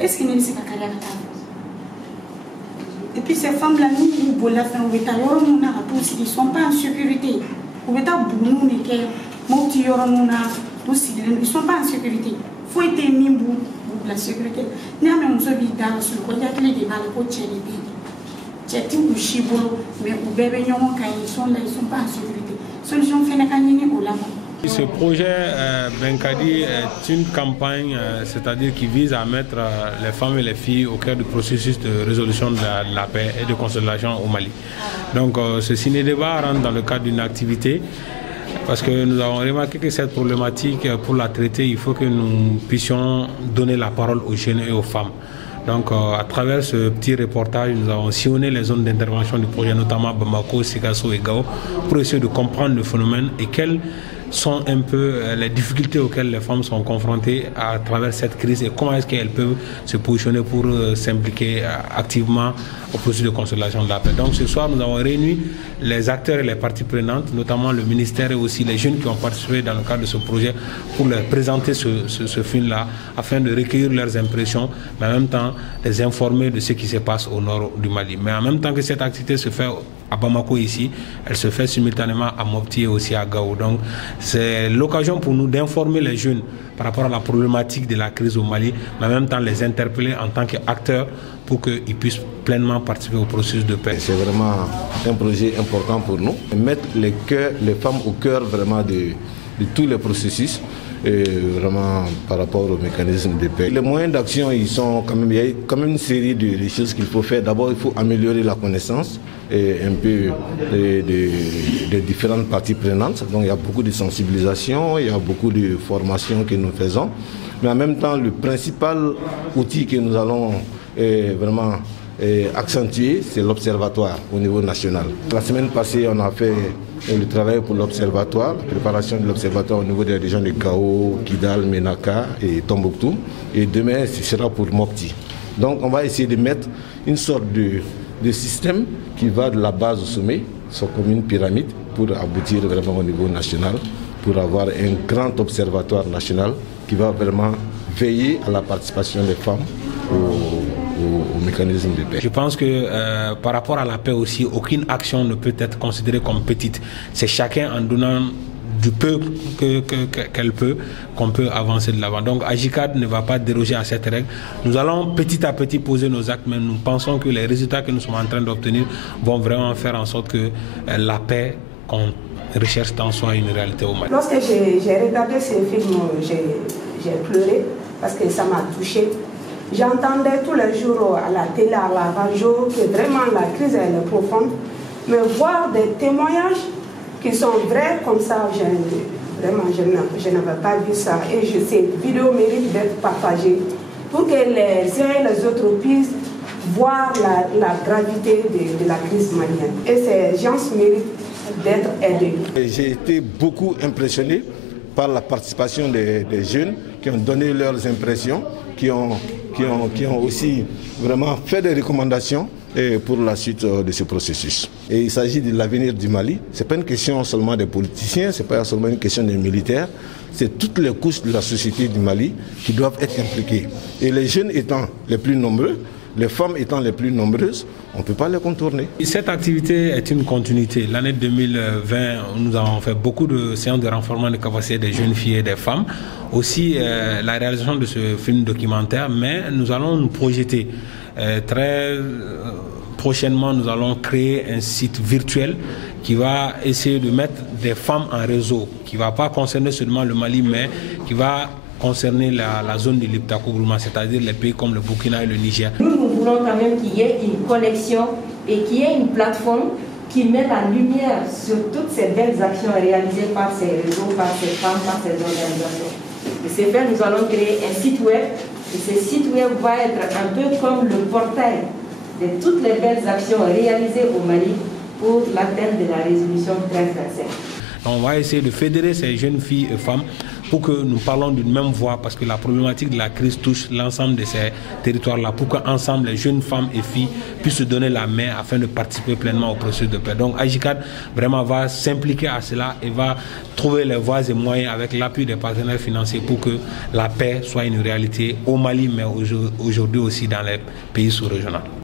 Est-ce qu'il y a et puis ces femmes-là, nous, ils ne sont pas en sécurité. Ils ne sont pas en sécurité. Il faut être mis pour la sécurité. Nous avons un peu de temps sur le côté de mais ils sont pas en sécurité. Solution Ce projet Benkadi est une campagne, c'est-à-dire qui vise à mettre les femmes et les filles au cœur du processus de résolution de la paix et de consolidation au Mali. Donc ce ciné-débat rentre dans le cadre d'une activité parce que nous avons remarqué que cette problématique, pour la traiter, il faut que nous puissions donner la parole aux jeunes et aux femmes. Donc à travers ce petit reportage, nous avons sillonné les zones d'intervention du projet, notamment Bamako, Sikasso et Gao, pour essayer de comprendre le phénomène et quelles sont un peu les difficultés auxquelles les femmes sont confrontées à travers cette crise et comment est-ce qu'elles peuvent se positionner pour s'impliquer activement au processus de consolidation de la paix. Donc ce soir, nous avons réuni les acteurs et les parties prenantes, notamment le ministère et aussi les jeunes qui ont participé dans le cadre de ce projet pour leur présenter ce film-là afin de recueillir leurs impressions, mais en même temps les informer de ce qui se passe au nord du Mali. Mais en même temps que cette activité se fait à Bamako ici, elle se fait simultanément à Mopti et aussi à Gao. Donc c'est l'occasion pour nous d'informer les jeunes par rapport à la problématique de la crise au Mali, mais en même temps les interpeller en tant qu'acteurs pour qu'ils puissent pleinement participer au processus de paix. C'est vraiment un projet important pour nous. Mettre les femmes au cœur vraiment de tous les processus. Et vraiment par rapport au mécanisme de paix. Les moyens d'action, il y a quand même une série de choses qu'il faut faire. D'abord, il faut améliorer la connaissance et un peu des différentes parties prenantes. Donc il y a beaucoup de sensibilisation, il y a beaucoup de formations que nous faisons. Mais en même temps, le principal outil que nous allons vraiment accentuer, c'est l'observatoire au niveau national. La semaine passée, on a fait le travail pour l'observatoire, la préparation de l'observatoire au niveau des régions de Gao, Kidal, Menaka et Tombouctou. Et demain, ce sera pour Mopti. Donc on va essayer de mettre une sorte de système qui va de la base au sommet, comme une pyramide, pour aboutir vraiment au niveau national, pour avoir un grand observatoire national qui va vraiment veiller à la participation des femmes au mécanisme de paix. Je pense que par rapport à la paix aussi, aucune action ne peut être considérée comme petite. C'est chacun en donnant du peu qu'elle peut, qu'on peut avancer de l'avant. Donc Agicad ne va pas déroger à cette règle. Nous allons petit à petit poser nos actes, mais nous pensons que les résultats que nous sommes en train d'obtenir vont vraiment faire en sorte que la paix qu'on recherche tant soit une réalité au Mali. Lorsque j'ai regardé ce film, j'ai pleuré parce que ça m'a touchée. J'entendais tous les jours à la télé, à la radio, que vraiment la crise elle est profonde. Mais voir des témoignages qui sont vrais comme ça, vraiment, je n'avais pas vu ça. Et cette vidéo mérite d'être partagée pour que les uns et les autres puissent voir la gravité de la crise malienne. Et ces gens méritent d'être aidés. J'ai été beaucoup impressionné par la participation des jeunes qui ont donné leurs impressions, qui ont aussi vraiment fait des recommandations pour la suite de ce processus. Et il s'agit de l'avenir du Mali. Ce n'est pas une question seulement des politiciens, ce n'est pas seulement une question des militaires, c'est toutes les couches de la société du Mali qui doivent être impliquées. Et les jeunes étant les plus nombreux, les femmes étant les plus nombreuses, on ne peut pas les contourner. Cette activité est une continuité. L'année 2020, nous avons fait beaucoup de séances de renforcement des capacités des jeunes filles et des femmes. Aussi la réalisation de ce film documentaire, mais nous allons nous projeter. Très prochainement, nous allons créer un site virtuel qui va essayer de mettre des femmes en réseau, qui ne va pas concerner seulement le Mali, mais qui va concerner la zone de l'Iptako-Gourma, c'est-à-dire les pays comme le Burkina et le Niger. Nous voulons quand même qu'il y ait une connexion et qu'il y ait une plateforme qui met la lumière sur toutes ces belles actions réalisées par ces réseaux, par ces femmes, par ces organisations. De ce fait, nous allons créer un site web et ce site web va être un peu comme le portail de toutes les belles actions réalisées au Mali pour l'atteinte de la résolution 1325. On va essayer de fédérer ces jeunes filles et femmes pour que nous parlons d'une même voix, parce que la problématique de la crise touche l'ensemble de ces territoires-là, pour qu'ensemble les jeunes femmes et filles puissent se donner la main afin de participer pleinement au processus de paix. Donc AJICAD vraiment va s'impliquer à cela et va trouver les voies et moyens avec l'appui des partenaires financiers pour que la paix soit une réalité au Mali, mais aujourd'hui aussi dans les pays sous-régionaux.